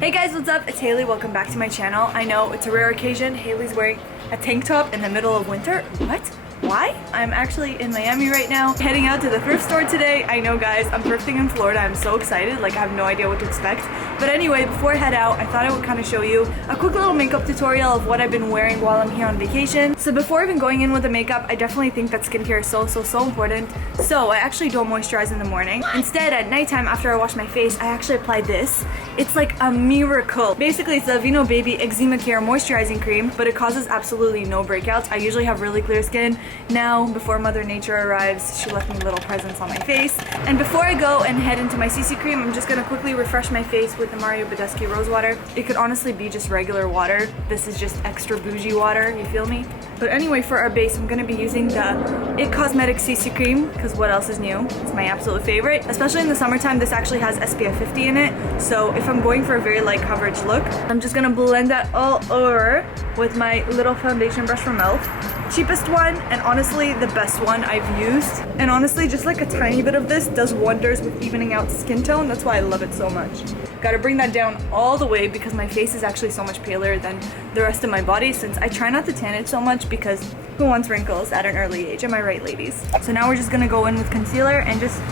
Hey guys, what's up? It's Haley. Welcome back to my channel. I know it's a rare occasion. Haley's wearing a tank top in the middle of winter. What? Why? I'm actually in Miami right now, heading out to the thrift store today. I know guys, I'm thrifting in Florida. I'm so excited, like I have no idea what to expect. But anyway, before I head out, I thought I would kind of show you a quick little makeup tutorial of what I've been wearing while I'm here on vacation. So before even going in with the makeup, I definitely think that skincare is so important. So I actually don't moisturize in the morning. Instead, at nighttime after I wash my face, I actually apply this. It's like a miracle. Basically, it's the Vino Baby Eczema Care Moisturizing Cream, but it causes absolutely no breakouts. I usually have really clear skin. Now, before Mother Nature arrives, she left me little presents on my face. And before I go and head into my CC cream, I'm just gonna quickly refresh my face with the Mario Badescu Rose Water. It could honestly be just regular water. This is just extra bougie water, you feel me? But anyway, for our base, I'm gonna be using the IT Cosmetics CC cream, because what else is new? It's my absolute favorite. Especially in the summertime, this actually has SPF 50 in it. So if I'm going for a very light coverage look, I'm just gonna blend that all over with my little foundation brush from e.l.f. Cheapest one, and honestly the best one I've used. And honestly, just like a tiny bit of this does wonders with evening out skin tone. That's why I love it so much. Gotta bring that down all the way because my face is actually so much paler than the rest of my body, since I try not to tan it so much because who wants wrinkles at an early age? Am I right, ladies? So now we're just gonna go in with concealer and just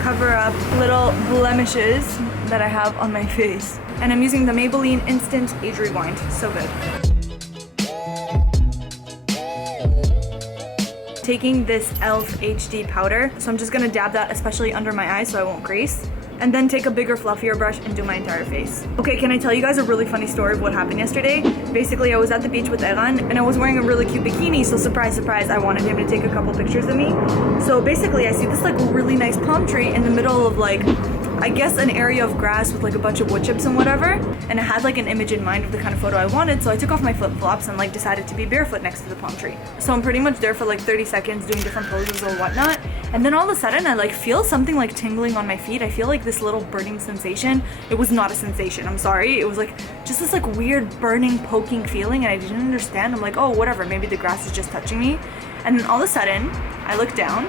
cover up little blemishes that I have on my face. And I'm using the Maybelline Instant Age Rewind. So good. Taking this e.l.f. HD powder, so I'm just gonna dab that especially under my eyes so I won't crease, and then take a bigger fluffier brush and do my entire face. Okay, can I tell you guys a really funny story of what happened yesterday? Basically, I was at the beach with Eran and I was wearing a really cute bikini, so surprise surprise, I wanted him to take a couple pictures of me. So basically I see this like really nice palm tree in the middle of like, I guess an area of grass with like a bunch of wood chips and whatever, and I had like an image in mind of the kind of photo I wanted, so I took off my flip-flops and like decided to be barefoot next to the palm tree. So I'm pretty much there for like 30 seconds doing different poses or whatnot, and then all of a sudden I like feel something like tingling on my feet. I feel like this little burning sensation. It was not a sensation, I'm sorry. It was like just this like weird burning, poking feeling, and I didn't understand. I'm like, oh whatever, maybe the grass is just touching me. And then all of a sudden I look down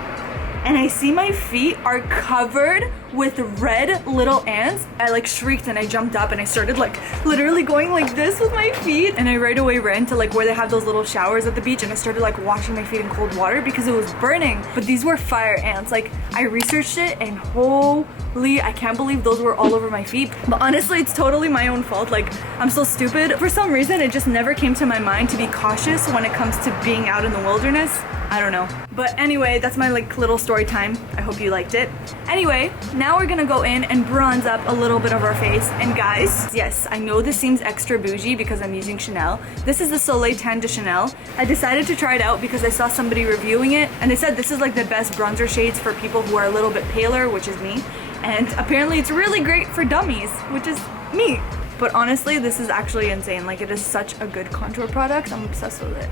and I see my feet are covered with red little ants. I like shrieked and I jumped up and I started like literally going like this with my feet, and I right away ran to like where they have those little showers at the beach, and I started like washing my feet in cold water because it was burning. But these were fire ants. Like I researched it and holy, I can't believe those were all over my feet. But honestly, it's totally my own fault. Like I'm so stupid. For some reason it just never came to my mind to be cautious when it comes to being out in the wilderness. I don't know. But anyway, that's my like little story time. I hope you liked it. Anyway, now we're gonna go in and bronze up a little bit of our face. And guys, yes, I know this seems extra bougie because I'm using Chanel. This is the Soleil Tan de Chanel. I decided to try it out because I saw somebody reviewing it and they said this is like the best bronzer shades for people who are a little bit paler, which is me. And apparently it's really great for dummies, which is me. But honestly, this is actually insane. Like it is such a good contour product. I'm obsessed with it.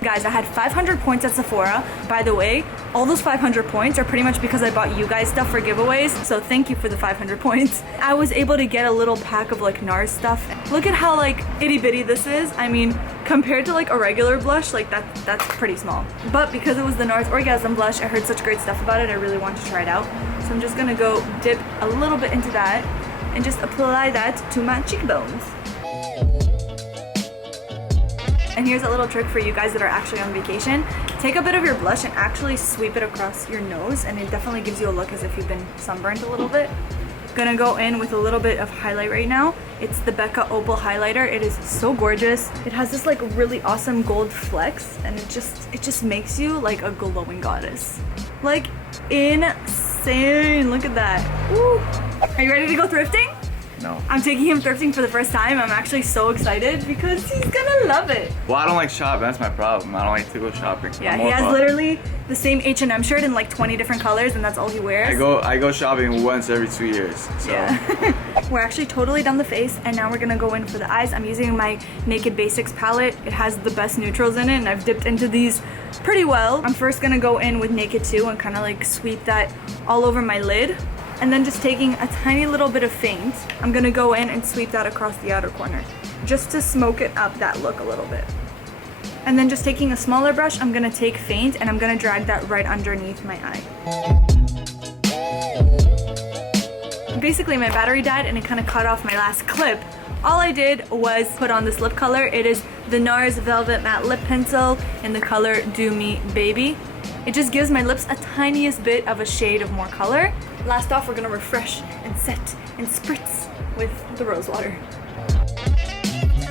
Guys, I had 500 points at Sephora. By the way, all those 500 points are pretty much because I bought you guys stuff for giveaways, so thank you for the 500 points. I was able to get a little pack of like NARS stuff. Look at how like itty bitty this is. I mean, compared to like a regular blush, like that's pretty small. But because it was the NARS Orgasm blush, I heard such great stuff about it, I really want to try it out. So I'm just gonna go dip a little bit into that and just apply that to my cheekbones. And here's a little trick for you guys that are actually on vacation. Take a bit of your blush and actually sweep it across your nose, and it definitely gives you a look as if you've been sunburned a little bit. Gonna go in with a little bit of highlight right now. It's the Becca Opal highlighter. It is so gorgeous. It has this like really awesome gold flecks, and it just makes you like a glowing goddess. Like insane. Look at that. Woo. Are you ready to go thrifting? No. I'm taking him thrifting for the first time. I'm actually so excited because he's gonna love it. Well, I don't like shopping. That's my problem. I don't like to go shopping. Yeah, he has literally the same H&M shirt in like 20 different colors, and that's all he wears. I go shopping once every 2 years. So. Yeah. We're actually totally done the face, and now we're gonna go in for the eyes. I'm using my Naked Basics palette. It has the best neutrals in it, and I've dipped into these pretty well. I'm first gonna go in with Naked 2 and kind of like sweep that all over my lid. And then just taking a tiny little bit of Faint, I'm gonna go in and sweep that across the outer corner, just to smoke it up that look a little bit. And then just taking a smaller brush, I'm gonna take Faint and I'm gonna drag that right underneath my eye. Basically, my battery died and it kind of cut off my last clip all I did was put on this lip color. It is the NARS Velvet Matte Lip Pencil in the color Do Me Baby. It just gives my lips a tiniest bit of a shade of more color. Last off, we're gonna refresh and set and spritz with the rose water.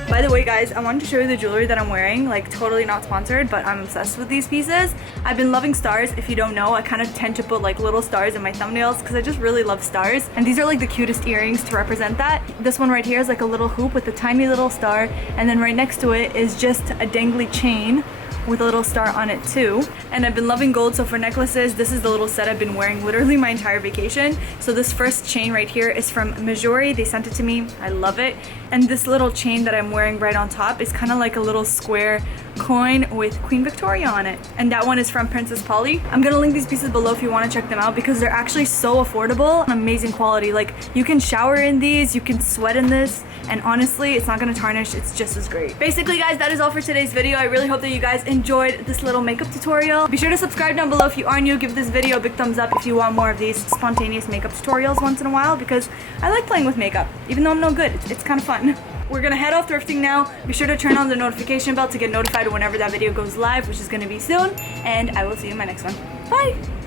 By the way, guys, I wanted to show you the jewelry that I'm wearing. Like, totally not sponsored, but I'm obsessed with these pieces. I've been loving stars. If you don't know, I kind of tend to put like little stars in my thumbnails because I just really love stars. And these are like the cutest earrings to represent that. This one right here is like a little hoop with a tiny little star. And then right next to it is just a dangly chain with a little star on it too. And I've been loving gold, so for necklaces, this is the little set I've been wearing literally my entire vacation. So this first chain right here is from Majori. They sent it to me. I love it. And this little chain that I'm wearing right on top is kind of like a little square coin with Queen Victoria on it. And that one is from Princess Polly. I'm gonna link these pieces below if you want to check them out because they're actually so affordable and amazing quality. Like, you can shower in these, you can sweat in this, and honestly, it's not gonna tarnish. It's just as great. Basically, guys, that is all for today's video. I really hope that you guys enjoyed this little makeup tutorial. Be sure to subscribe down below if you are new. Give this video a big thumbs up if you want more of these spontaneous makeup tutorials once in a while because I like playing with makeup. Even though I'm no good, it's kind of fun. We're gonna head off thrifting now. Be sure to turn on the notification bell to get notified whenever that video goes live, which is gonna be soon. And I will see you in my next one. Bye!